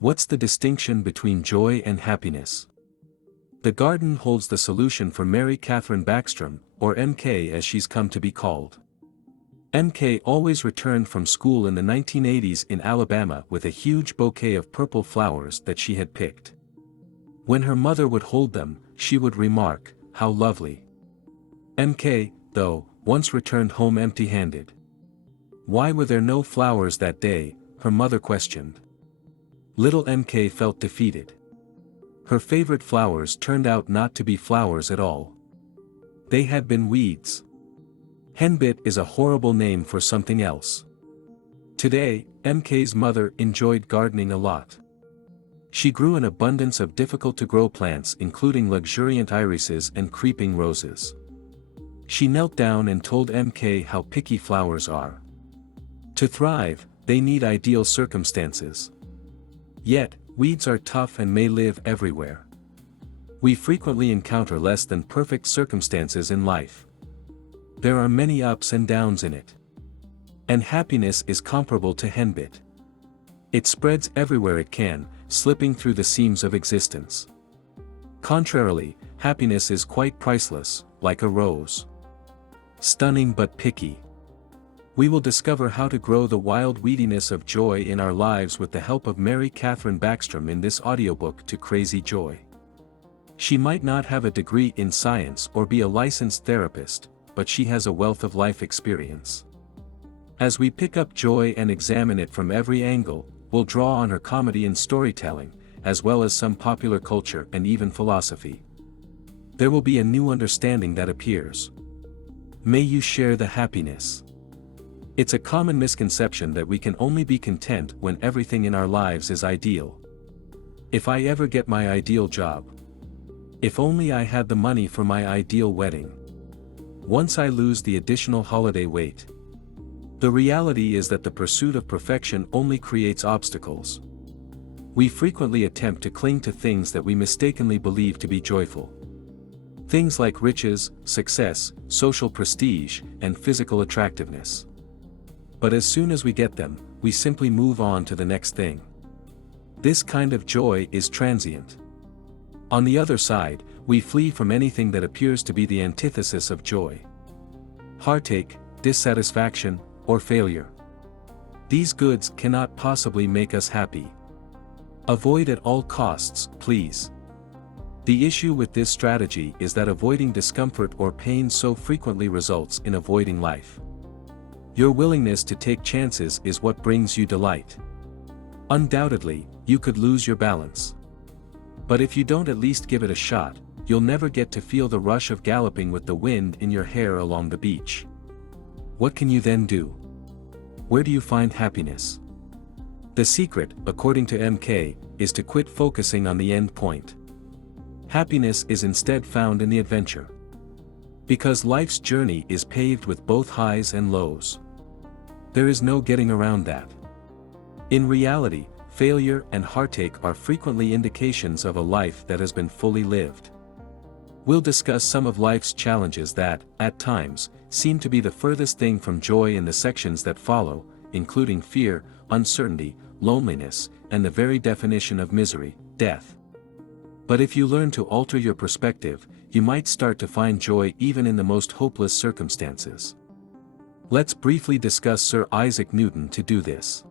What's the distinction between joy and happiness? The garden holds the solution for Mary Katherine Backstrom, or MK as she's come to be called. MK always returned from school in the 1980s in Alabama with a huge bouquet of purple flowers that she had picked. When her mother would hold them, she would remark, "How lovely." MK, though, once returned home empty-handed. Why were there no flowers that day, her mother questioned. Little MK felt defeated. Her favorite flowers turned out not to be flowers at all. They had been weeds. Henbit is a horrible name for something else. Today, MK's mother enjoyed gardening a lot. She grew an abundance of difficult-to-grow plants including luxuriant irises and creeping roses. She knelt down and told MK how picky flowers are. To thrive, they need ideal circumstances. Yet, weeds are tough and may live everywhere. We frequently encounter less than perfect circumstances in life. There are many ups and downs in it. And happiness is comparable to henbit. It spreads everywhere it can, slipping through the seams of existence. Contrarily, happiness is quite priceless, like a rose. Stunning but picky. We will discover how to grow the wild weediness of joy in our lives with the help of Mary Katherine Backstrom in this audiobook to Crazy Joy. She might not have a degree in science or be a licensed therapist, but she has a wealth of life experience. As we pick up joy and examine it from every angle, we'll draw on her comedy and storytelling, as well as some popular culture and even philosophy. There will be a new understanding that appears. May you share the happiness. It's a common misconception that we can only be content when everything in our lives is ideal. If I ever get my ideal job. If only I had the money for my ideal wedding. Once I lose the additional holiday weight. The reality is that the pursuit of perfection only creates obstacles. We frequently attempt to cling to things that we mistakenly believe to be joyful. Things like riches, success, social prestige, and physical attractiveness. But as soon as we get them, we simply move on to the next thing. This kind of joy is transient. On the other side, we flee from anything that appears to be the antithesis of joy. Heartache, dissatisfaction, or failure. These goods cannot possibly make us happy. Avoid at all costs, please. The issue with this strategy is that avoiding discomfort or pain so frequently results in avoiding life. Your willingness to take chances is what brings you delight. Undoubtedly, you could lose your balance. But if you don't at least give it a shot, you'll never get to feel the rush of galloping with the wind in your hair along the beach. What can you then do? Where do you find happiness? The secret, according to MK, is to quit focusing on the end point. Happiness is instead found in the adventure. Because life's journey is paved with both highs and lows. There is no getting around that. In reality, failure and heartache are frequently indications of a life that has been fully lived. We'll discuss some of life's challenges that, at times, seem to be the furthest thing from joy in the sections that follow, including fear, uncertainty, loneliness, and the very definition of misery, death. But if you learn to alter your perspective, you might start to find joy even in the most hopeless circumstances. Let's briefly discuss Sir Isaac Newton to do this.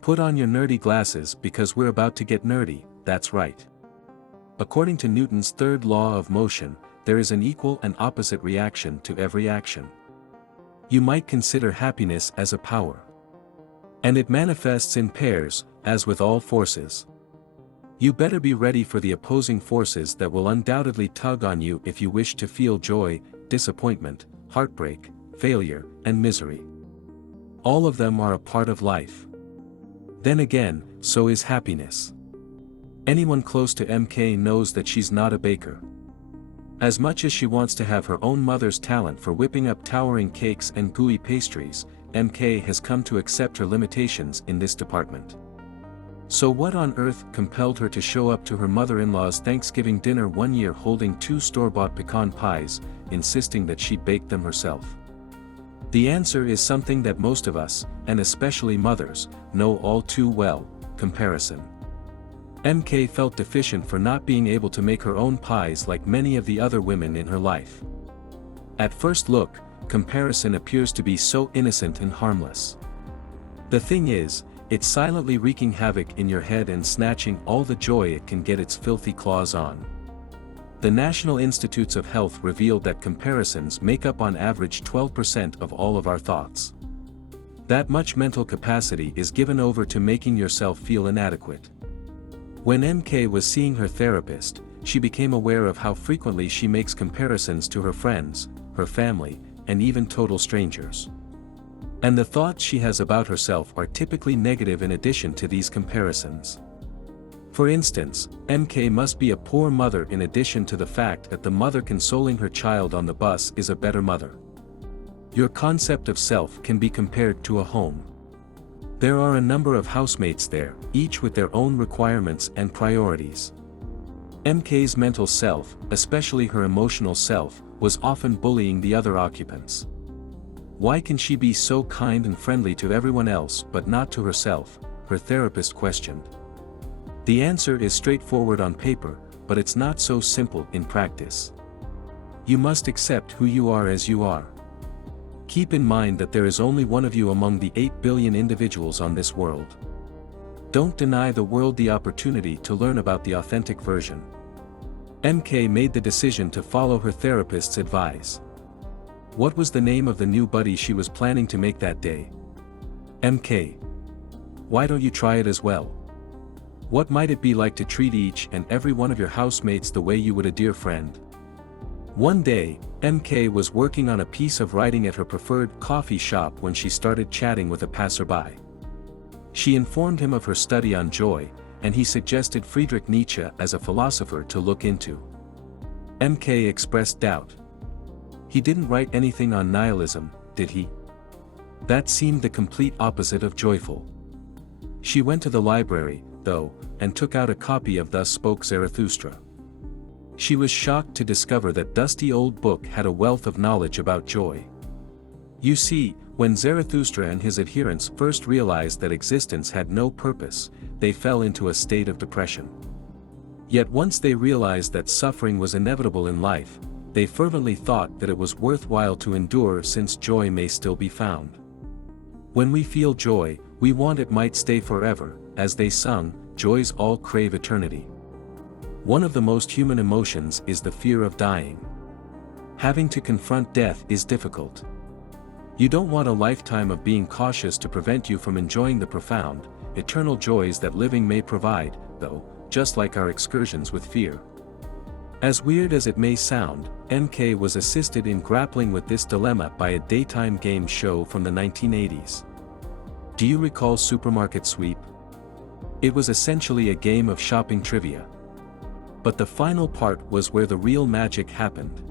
Put on your nerdy glasses because we're about to get nerdy, that's right. According to Newton's third law of motion, there is an equal and opposite reaction to every action. You might consider happiness as a power. And it manifests in pairs, as with all forces. You better be ready for the opposing forces that will undoubtedly tug on you if you wish to feel joy, disappointment, heartbreak, failure, and misery. All of them are a part of life. Then again, so is happiness. Anyone close to MK knows that she's not a baker. As much as she wants to have her own mother's talent for whipping up towering cakes and gooey pastries, MK has come to accept her limitations in this department. So what on earth compelled her to show up to her mother-in-law's Thanksgiving dinner one year holding 2 store-bought pecan pies, insisting that she baked them herself? The answer is something that most of us, and especially mothers, know all too well: comparison. MK felt deficient for not being able to make her own pies like many of the other women in her life. At first look, comparison appears to be so innocent and harmless. The thing is, it's silently wreaking havoc in your head and snatching all the joy it can get its filthy claws on. The National Institutes of Health revealed that comparisons make up on average 12% of all of our thoughts. That much mental capacity is given over to making yourself feel inadequate. When MK was seeing her therapist, she became aware of how frequently she makes comparisons to her friends, her family, and even total strangers. And the thoughts she has about herself are typically negative in addition to these comparisons. For instance, MK must be a poor mother in addition to the fact that the mother consoling her child on the bus is a better mother. Your concept of self can be compared to a home. There are a number of housemates there, each with their own requirements and priorities. MK's mental self, especially her emotional self, was often bullying the other occupants. Why can she be so kind and friendly to everyone else but not to herself? Her therapist questioned. The answer is straightforward on paper, but it's not so simple in practice. You must accept who you are as you are. Keep in mind that there is only one of you among the 8 billion individuals on this world. Don't deny the world the opportunity to learn about the authentic version. MK made the decision to follow her therapist's advice. What was the name of the new buddy she was planning to make that day? MK. Why don't you try it as well? What might it be like to treat each and every one of your housemates the way you would a dear friend? One day, MK was working on a piece of writing at her preferred coffee shop when she started chatting with a passerby. She informed him of her study on joy, and he suggested Friedrich Nietzsche as a philosopher to look into. MK expressed doubt. He didn't write anything on nihilism, did he? That seemed the complete opposite of joyful. She went to the library, though, and took out a copy of Thus Spoke Zarathustra. She was shocked to discover that dusty old book had a wealth of knowledge about joy. You see, when Zarathustra and his adherents first realized that existence had no purpose, they fell into a state of depression. Yet once they realized that suffering was inevitable in life, they fervently thought that it was worthwhile to endure since joy may still be found. When we feel joy, we want it might stay forever, as they sung, joys all crave eternity. One of the most human emotions is the fear of dying. Having to confront death is difficult. You don't want a lifetime of being cautious to prevent you from enjoying the profound, eternal joys that living may provide, though, just like our excursions with fear. As weird as it may sound, MK was assisted in grappling with this dilemma by a daytime game show from the 1980s. Do you recall Supermarket Sweep? It was essentially a game of shopping trivia. But the final part was where the real magic happened.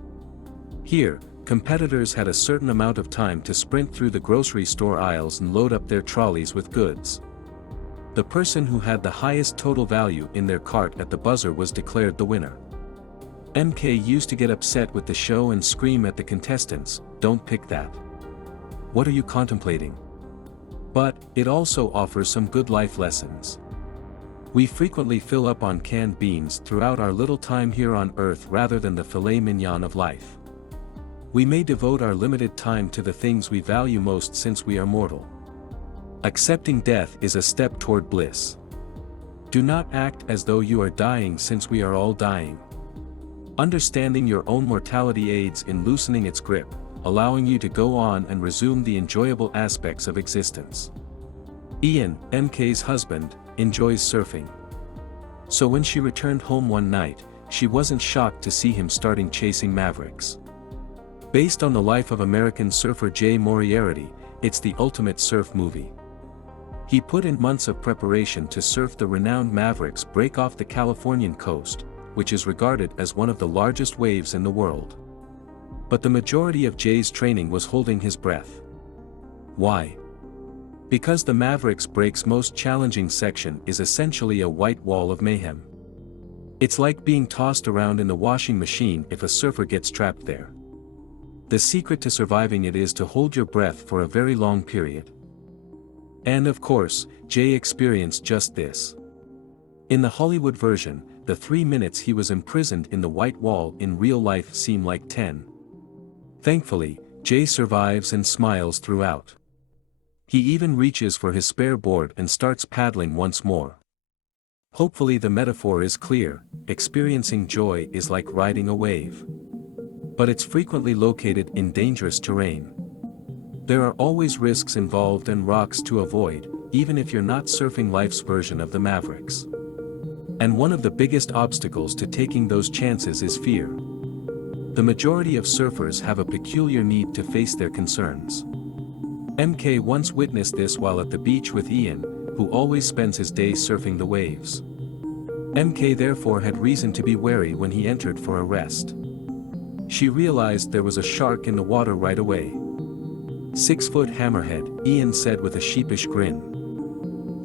Here, competitors had a certain amount of time to sprint through the grocery store aisles and load up their trolleys with goods. The person who had the highest total value in their cart at the buzzer was declared the winner. MK used to get upset with the show and scream at the contestants, "Don't pick that. What are you contemplating?" But, it also offers some good life lessons. We frequently fill up on canned beans throughout our little time here on earth rather than the filet mignon of life. We may devote our limited time to the things we value most since we are mortal. Accepting death is a step toward bliss. Do not act as though you are dying since we are all dying. Understanding your own mortality aids in loosening its grip, allowing you to go on and resume the enjoyable aspects of existence. Ian, MK's husband, enjoys surfing. So when she returned home one night, she wasn't shocked to see him starting chasing mavericks. Based on the life of American surfer Jay Moriarty, it's the ultimate surf movie. He put in months of preparation to surf the renowned mavericks break off the Californian coast, which is regarded as one of the largest waves in the world. But the majority of Jay's training was holding his breath. Why? Because the Mavericks Break's most challenging section is essentially a white wall of mayhem. It's like being tossed around in the washing machine if a surfer gets trapped there. The secret to surviving it is to hold your breath for a very long period. And of course, Jay experienced just this. In the Hollywood version, the 3 minutes he was imprisoned in the white wall in real life seem like 10. Thankfully, Jay survives and smiles throughout. He even reaches for his spare board and starts paddling once more. Hopefully the metaphor is clear, experiencing joy is like riding a wave. But it's frequently located in dangerous terrain. There are always risks involved and rocks to avoid, even if you're not surfing life's version of the Mavericks. And one of the biggest obstacles to taking those chances is fear. The majority of surfers have a peculiar need to face their concerns. MK once witnessed this while at the beach with Ian, who always spends his days surfing the waves. MK therefore had reason to be wary when he entered for a rest. She realized there was a shark in the water right away. 6-foot hammerhead, Ian said with a sheepish grin.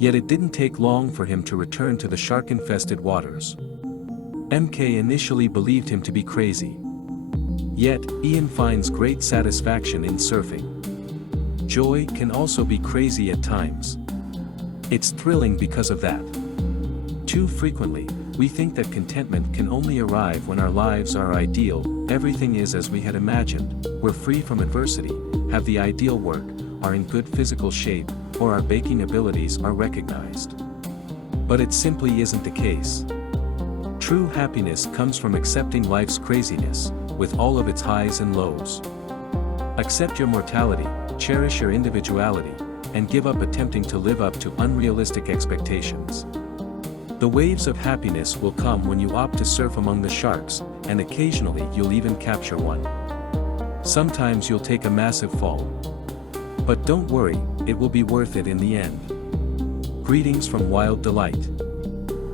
Yet it didn't take long for him to return to the shark-infested waters. MK initially believed him to be crazy. Yet, Ian finds great satisfaction in surfing. Joy can also be crazy at times. It's thrilling because of that. Too frequently, we think that contentment can only arrive when our lives are ideal, everything is as we had imagined, we're free from adversity, have the ideal work, are in good physical shape, or our baking abilities are recognized. But it simply isn't the case. True happiness comes from accepting life's craziness, with all of its highs and lows. Accept your mortality, cherish your individuality, and give up attempting to live up to unrealistic expectations. The waves of happiness will come when you opt to surf among the sharks, and occasionally you'll even capture one. Sometimes you'll take a massive fall. But don't worry, it will be worth it in the end. Greetings from Wild Delight.